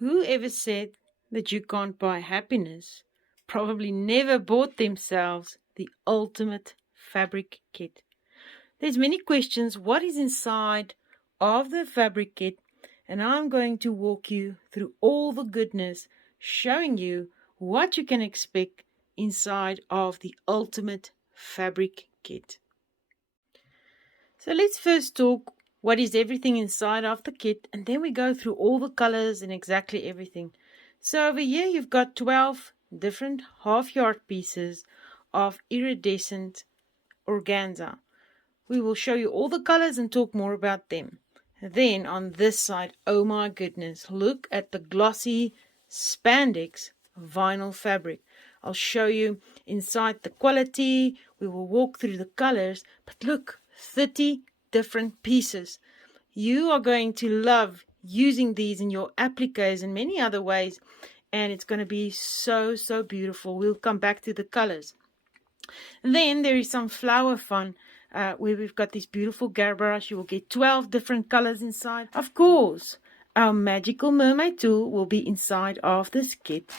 Whoever said that you can't buy happiness probably never bought themselves the ultimate fabric kit. There's many questions what is inside of the fabric kit, and I'm going to walk you through all the goodness, showing you what you can expect inside of the ultimate fabric kit. So let's first talk what is everything inside of the kit, and then we go through all the colors and exactly everything. So over here you've got 12 different half-yard pieces of iridescent organza. We will show you all the colors and talk more about them. Then on this side, oh my goodness, look at the glossy spandex vinyl fabric. I'll show you inside the quality. We will walk through the colors, but look, 30 different pieces. You are going to love using these in your appliques and many other ways, and it's going to be so beautiful. We'll come back to the colors. Then there is some flower fun where we've got this beautiful garbrush. You will get 12 different colors inside. Of course, our magical mermaid tool will be inside of this kit.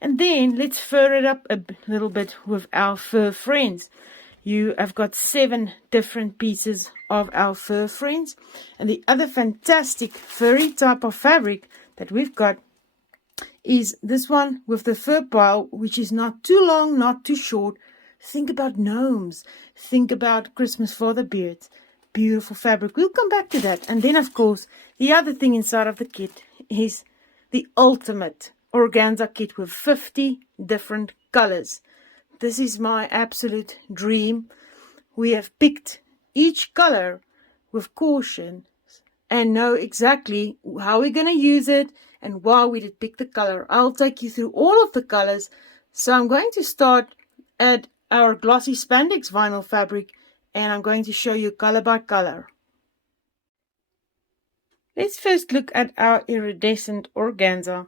And then let's fur it up a little bit with our fur friends. You have got 7 different pieces of our fur friends. And the other fantastic furry type of fabric that we've got is this one with the fur pile, which is not too long, not too short. Think about gnomes. Think about Christmas for the beards. Beautiful fabric. We'll come back to that. And then, of course, the other thing inside of the kit is the ultimate organza kit with 50 different colors. This is my absolute dream. We have picked each color with caution and know exactly how we're going to use it and why we did pick the color. I'll take you through all of the colors. So I'm going to start at our glossy spandex vinyl fabric, and I'm going to show you color by color. Let's first look at our iridescent organza,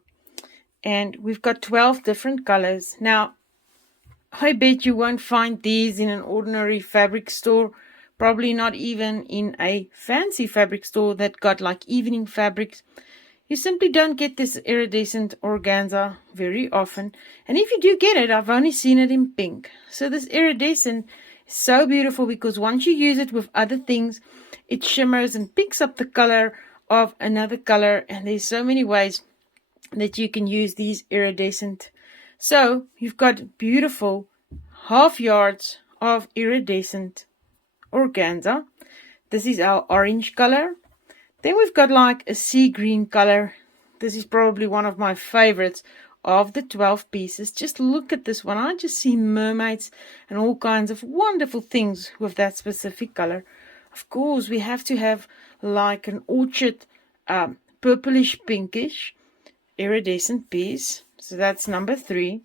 and we've got 12 different colors. Now, I bet you won't find these in an ordinary fabric store, probably not even in a fancy fabric store that got like evening fabrics. You simply don't get this iridescent organza very often. And if you do get it, I've only seen it in pink. So this iridescent is so beautiful because once you use it with other things, it shimmers and picks up the color of another color. And there's so many ways that you can use these iridescent. So you've got beautiful half yards of iridescent organza. This is our orange color. Then we've got like a sea green color. This is probably one of my favorites of the 12 pieces. Just look at this one. I just see mermaids and all kinds of wonderful things with that specific color. Of course, we have to have like an orchid purplish pinkish iridescent piece. So that's number 3.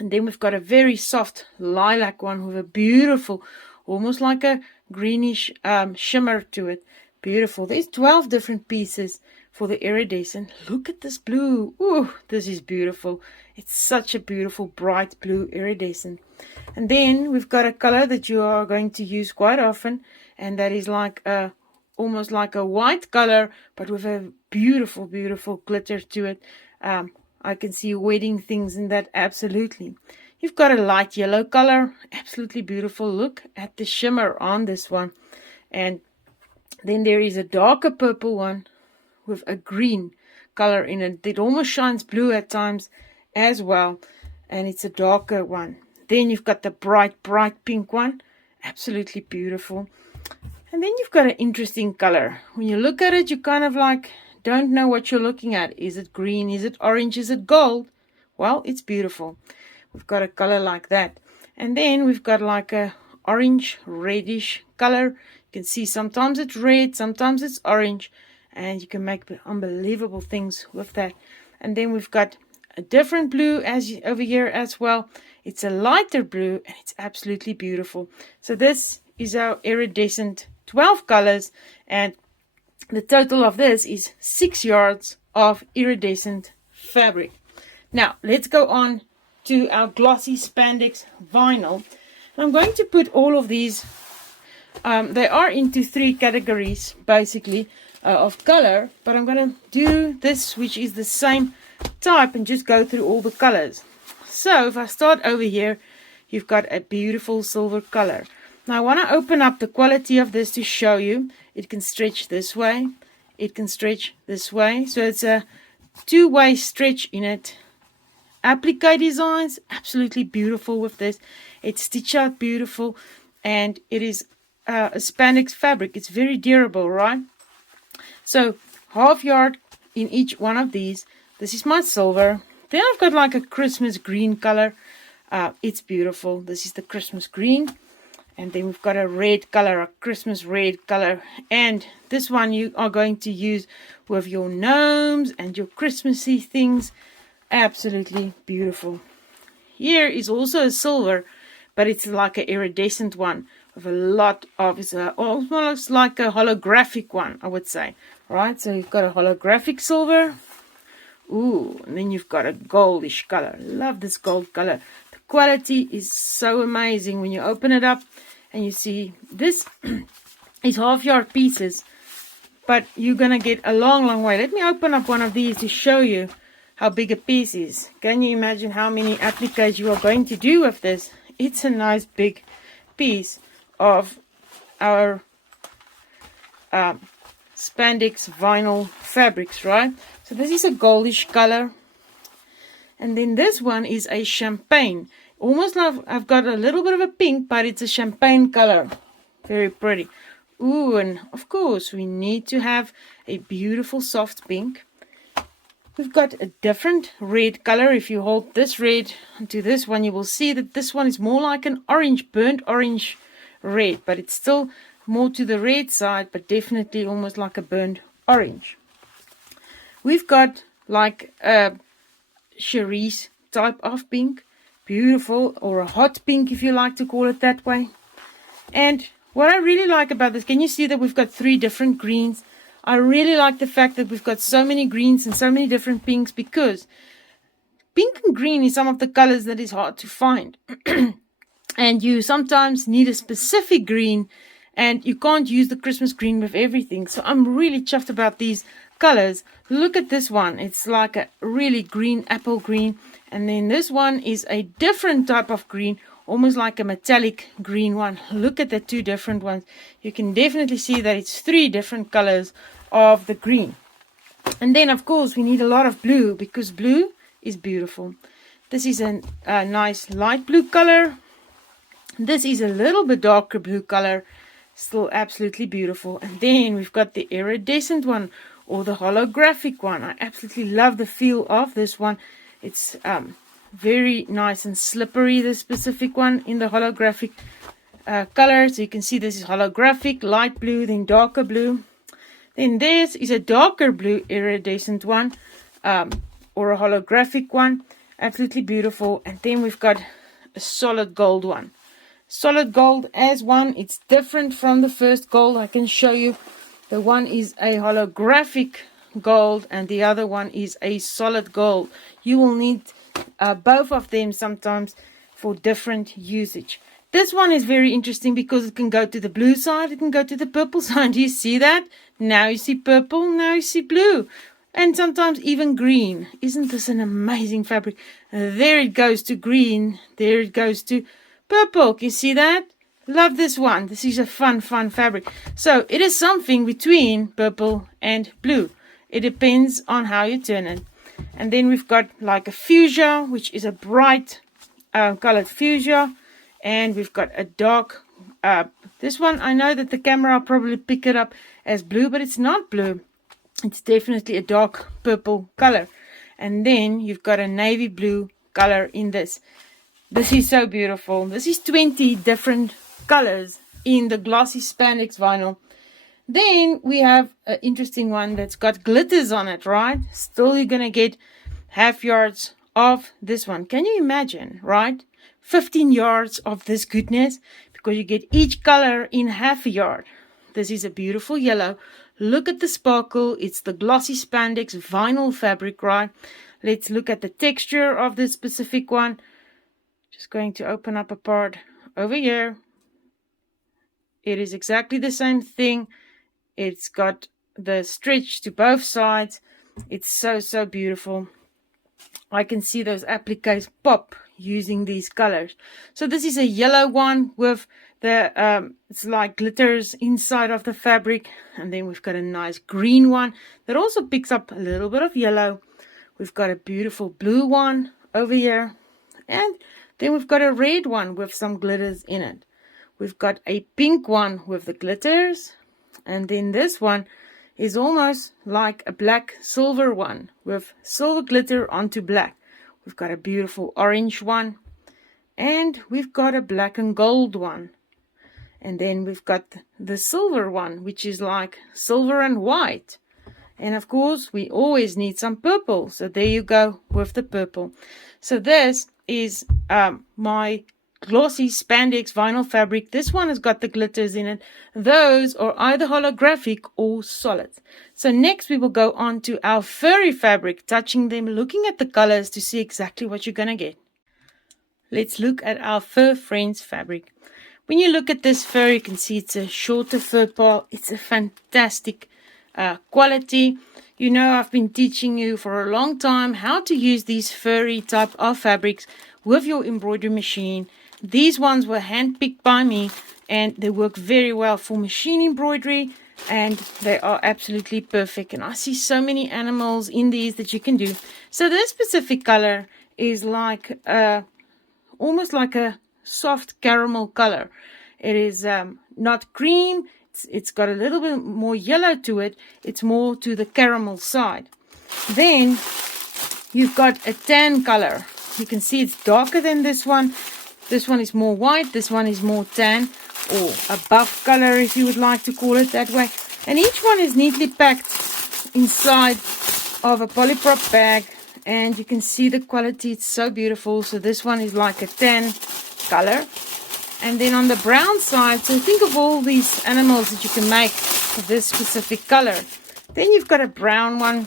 And then we've got a very soft lilac one with a beautiful, almost like a greenish shimmer to it. Beautiful. There's 12 different pieces for the iridescent. Look at this blue. Ooh, this is beautiful. It's such a beautiful bright blue iridescent. And then we've got a color that you are going to use quite often, and that is like a almost like a white color, but with a beautiful glitter to it. I can see wedding things in that, absolutely. You've got a light yellow color, absolutely beautiful. Look at the shimmer on this one. And then there is a darker purple one with a green color in it. It almost shines blue at times as well. And it's a darker one. Then you've got the bright pink one. Absolutely beautiful. And then you've got an interesting color. When you look at it, you kind of like don't know what you're looking at. Is it green? Is it orange? Is it gold? Well, it's beautiful. We've got a color like that. And then we've got like a orange reddish color. You can see sometimes it's red, sometimes it's orange, and you can make unbelievable things with that. And then we've got a different blue as over here as well. It's a lighter blue, and it's absolutely beautiful. So this is our iridescent 12 colors, and the total of this is 6 yards of iridescent fabric. Now let's go on to our glossy spandex vinyl. And I'm going to put all of these They are into 3 categories, basically, of color. But I'm going to do this, which is the same type, and just go through all the colors. So if I start over here, you've got a beautiful silver color. Now I want to open up the quality of this to show you. It can stretch this way. It can stretch this way. So it's a two-way stretch in it. Applique designs, absolutely beautiful with this. It's stitched out beautiful, and it is a spandex fabric. It's very durable, right? So half yard in each one of these. This is my silver. Then I've got like a Christmas green color. It's beautiful. This is the Christmas green. And then we've got a red color, a Christmas red color. And this one you are going to use with your gnomes and your Christmassy things. Absolutely beautiful. Here is also a silver, but it's like an iridescent one with a lot of, it's almost like a holographic one, I would say. Right, so you've got a holographic silver. Ooh, and then you've got a goldish color. Love this gold color. The quality is so amazing when you open it up and you see this is half yard pieces, but you're gonna get a long way. Let me open up one of these to show you how big a piece is. Can you imagine how many appliques you are going to do with this? It's a nice big piece of our spandex vinyl fabrics, right? So this is a goldish color, and then this one is a champagne. Almost like I've got a little bit of a pink, but it's a champagne color. Very pretty. Ooh, and of course we need to have a beautiful soft pink. We've got a different red color. If you hold this red to this one, you will see that this one is more like an orange, burnt orange red, but it's still more to the red side, but definitely almost like a burnt orange. We've got like a cerise type of pink, beautiful, or a hot pink if you like to call it that way. And what I really like about this, can you see that we've got 3 different greens? I really like the fact that we've got so many greens and so many different pinks, because pink and green is some of the colors that is hard to find. And you sometimes need a specific green, and you can't use the Christmas green with everything. So I'm really chuffed about these colors. Look at this one. It's like a really green, apple green. And then this one is a different type of green, almost like a metallic green one. Look at the 2 different ones. You can definitely see that it's 3 different colors of the green. And then of course we need a lot of blue, because blue is beautiful. This is a nice light blue color. This is a little bit darker blue color. Still absolutely beautiful. And then we've got the iridescent one, or the holographic one. I absolutely love the feel of this one. It's very nice and slippery, this specific one in the holographic color. So you can see this is holographic, light blue, then darker blue. Then this is a darker blue iridescent one, or a holographic one. Absolutely beautiful. And then we've got a solid gold one. Solid gold as one. It's different from the first gold. I can show you. The one is a holographic gold, and the other one is a solid gold. You will need both of them sometimes for different usage. This one is very interesting because it can go to the blue side, it can go to the purple side. Do you see that? Now you see purple, now you see blue, and sometimes even green. Isn't this an amazing fabric? There it goes to green, there it goes to purple. Can you see that? Love this one. This is a fun fabric. So it is something between purple and blue. It depends on how you turn it. And then we've got like a fuchsia, which is a bright colored fuchsia. And we've got a dark, this one, I know that the camera will probably pick it up as blue, but it's not blue. It's definitely a dark purple color. And then you've got a navy blue color in this. This is so beautiful. This is 20 different colors in the glossy spandex vinyl. Then we have an interesting one that's got glitters on it, right? Still you're going to get half yards of this one. Can you imagine, right? 15 yards of this goodness, because you get each color in half a yard. This is a beautiful yellow. Look at the sparkle. It's the glossy spandex vinyl fabric, right? Let's look at the texture of this specific one. Just going to open up a part over here. It is exactly the same thing. It's got the stretch to both sides. It's so beautiful. I can see those appliques pop using these colors. So this is a yellow one with the it's like glitters inside of the fabric, and then we've got a nice green one that also picks up a little bit of yellow. We've got a beautiful blue one over here, and then we've got a red one with some glitters in it. We've got a pink one with the glitters, and then this one is almost like a black silver one with silver glitter onto black. We've got a beautiful orange one, and we've got a black and gold one. And then we've got the silver one, which is like silver and white. And of course, we always need some purple. So there you go with the purple. So this is my glossy spandex vinyl fabric. This one has got the glitters in it. Those are either holographic or solid. So next we will go on to our furry fabric, touching them, looking at the colors to see exactly what you're going to get. Let's look at our Fur Friends fabric. When you look at this fur, you can see it's a shorter fur pile. It's a fantastic quality. You know, I've been teaching you for a long time how to use these furry type of fabrics with your embroidery machine. These ones were handpicked by me, and they work very well for machine embroidery, and they are absolutely perfect. And I see so many animals in these that you can do. So this specific color is like almost like a soft caramel color. It is not cream. It's got a little bit more yellow to it. It's more to the caramel side. Then you've got a tan color. You can see it's darker than this one. This one is more white. This one is more tan, or a buff color if you would like to call it that way. And each one is neatly packed inside of a polyprop bag. And you can see the quality. It's so beautiful. So this one is like a tan color. And then on the brown side, so think of all these animals that you can make of this specific color. Then you've got a brown one,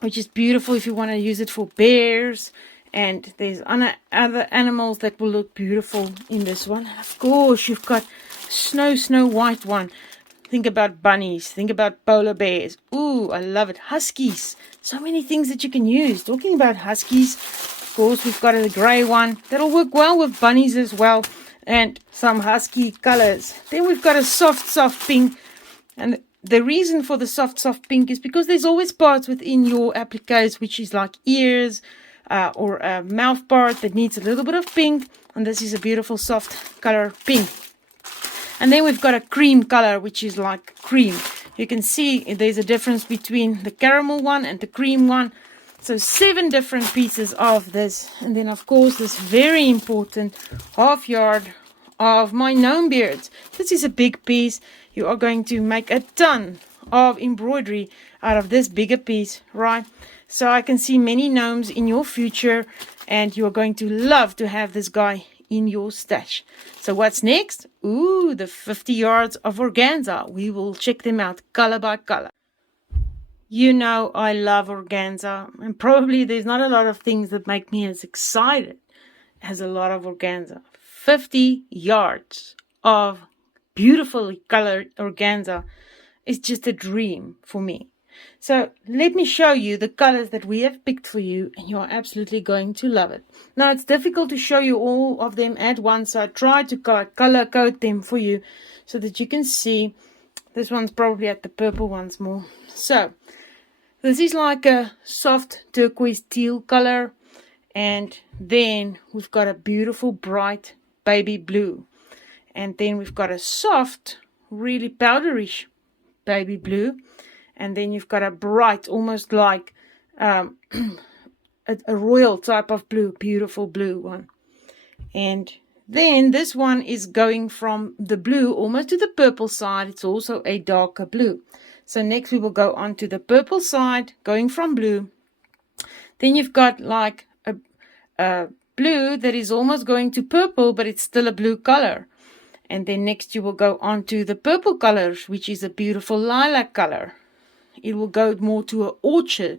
which is beautiful if you want to use it for bears. And there's other animals that will look beautiful in this one. And of course, you've got snow white one. Think about bunnies. Think about polar bears. Ooh, I love it. Huskies. So many things that you can use. Talking about huskies, of course, we've got a gray one. That'll work well with bunnies as well. And some husky colors. Then we've got a soft pink. And the reason for the soft pink is because there's always parts within your appliques which is like ears or a mouth part that needs a little bit of pink. And this is a beautiful soft color pink. And then we've got a cream color, which is like cream. You can see there's a difference between the caramel one and the cream one. So 7 different pieces of this. And then, of course, this very important half yard of my gnome beards. This is a big piece. You are going to make a ton of embroidery out of this bigger piece, right? So I can see many gnomes in your future, and you're going to love to have this guy in your stash. So what's next? Ooh, the 50 yards of organza. We will check them out color by color. You know I love organza, and probably there's not a lot of things that make me as excited as a lot of organza. 50 yards of beautifully colored organza is just a dream for me. So let me show you the colors that we have picked for you, and you're absolutely going to love it. Now, it's difficult to show you all of them at once, so I tried to color code them for you so that you can see. This one's probably at the purple ones more. So this is like a soft turquoise teal color, and then we've got a beautiful bright baby blue, and then we've got a soft, really powderish baby blue. And then you've got a bright, almost like a royal type of blue, beautiful blue one. And then this one is going from the blue almost to the purple side. It's also a darker blue. So next we will go on to the purple side, going from blue. Then you've got like a blue that is almost going to purple, but it's still a blue color. And then next you will go on to the purple colors, which is a beautiful lilac color. It will go more to an orchard,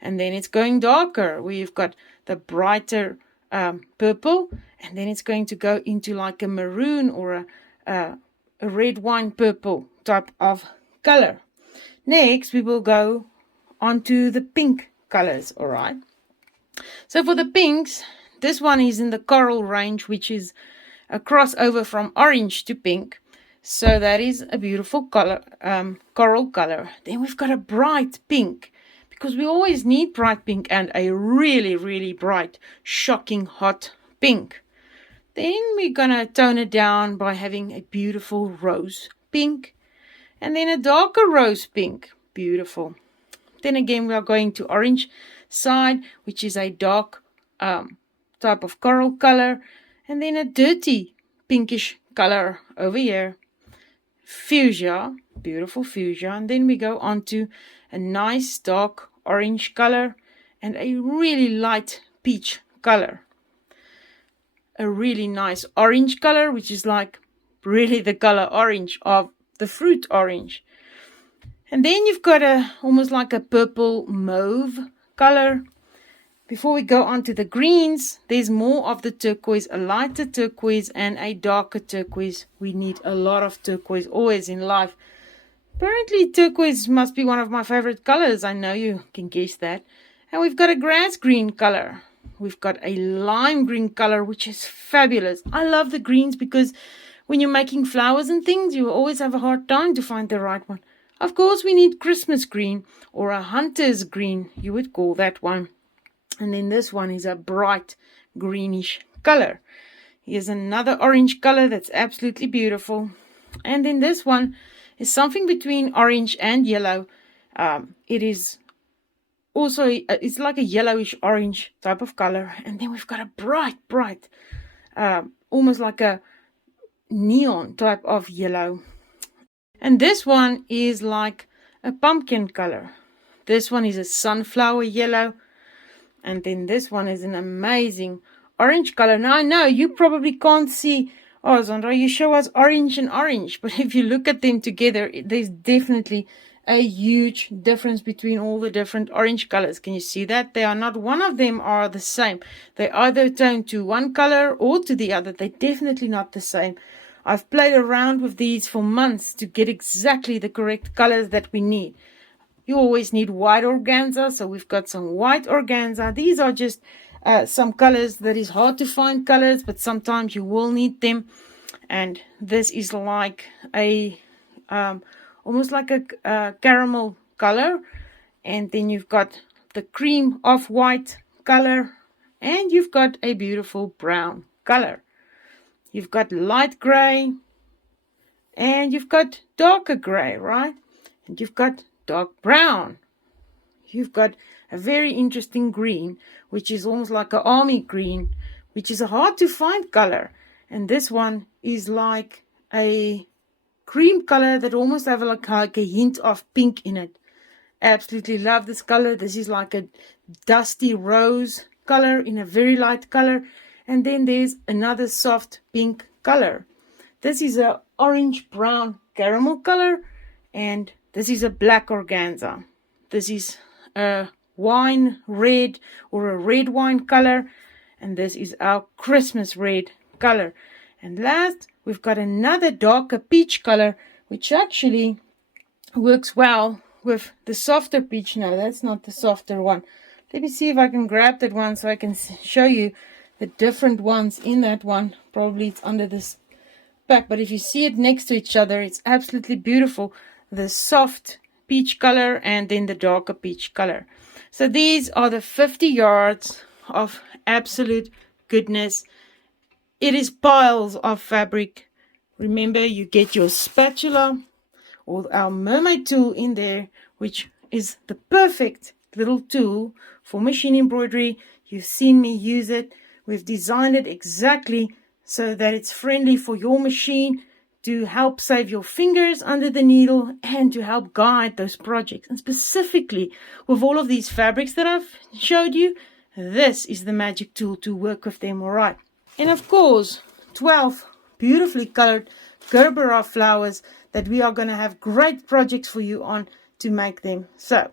and then it's going darker. We've got the brighter purple, and then it's going to go into like a maroon or a a red wine purple type of color. Next, we will go on to the pink colors, all right? So for the pinks, this one is in the coral range, which is a crossover from orange to pink. So that is a beautiful color, coral color. Then we've got a bright pink, because we always need bright pink, and a really, really bright, shocking hot pink. Then we're gonna tone it down by having a beautiful rose pink, and then a darker rose pink. Beautiful. Then again, we are going to orange side, which is a dark type of coral color, and then a dirty pinkish color over here. Fuchsia, beautiful fuchsia. And then we go on to a nice dark orange color and a really light peach color. A really nice orange color, which is like really the color orange of the fruit orange. And then you've got almost like a purple mauve color. Before we go on to the greens, there's more of the turquoise, a lighter turquoise and a darker turquoise. We need a lot of turquoise always in life. Apparently turquoise must be one of my favorite colors. I know you can guess that. And we've got a grass green color. We've got a lime green color, which is fabulous. I love the greens because when you're making flowers and things, you always have a hard time to find the right one. Of course, we need Christmas green, or a hunter's green, you would call that one. And then this one is a bright greenish color. Here's another orange color that's absolutely beautiful. And then this one is something between orange and yellow. It is also, it's like a yellowish orange type of color. And then we've got a bright, almost like a neon type of yellow. And this one is like a pumpkin color. This one is a sunflower yellow. And then this one is an amazing orange color. Now I know you probably can't see, oh Zandra, you show us orange and orange. But if you look at them together, there's definitely a huge difference between all the different orange colors. Can you see that? They are not, one of them are the same. They either tone to one color or to the other. They're definitely not the same. I've played around with these for months to get exactly the correct colors that we need. You always need white organza, so we've got some white organza. These are just some colors that is hard to find colors, but sometimes you will need them. And this is like a almost like a caramel color. And then you've got the cream off-white color, and you've got a beautiful brown color. You've got light gray, and you've got darker gray, right? And you've got dark brown. You've got a very interesting green, which is almost like an army green, which is a hard to find color. And this one is like a cream color that almost have like a hint of pink in it. Absolutely love this color. This is like a dusty rose color in a very light color. And then there's another soft pink color. This is a orange brown caramel color, and this is a black organza. This is a wine red or a red wine color. And this is our Christmas red color. And last, we've got another darker peach color, which actually works well with the softer peach. No, that's not the softer one. Let me see if I can grab that one so I can show you the different ones in that one. Probably it's under this pack, but if you see it next to each other, it's absolutely beautiful. The soft peach color and then the darker peach color. So these are the 50 yards of absolute goodness. It is piles of fabric. Remember, you get your spatula or our mermaid tool in there, which is the perfect little tool for machine embroidery. You've seen me use it. We've designed it exactly so that it's friendly for your machine, to help save your fingers under the needle and to help guide those projects. And specifically with all of these fabrics that I've showed you, this is the magic tool to work with them, all right. And of course, 12 beautifully colored Gerberas flowers that we are going to have great projects for you on to make them. So,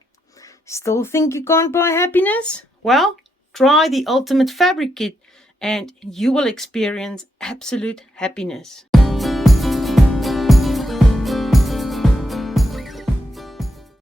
still think you can't buy happiness? Well, try the Ultimate Fabric Kit and you will experience absolute happiness.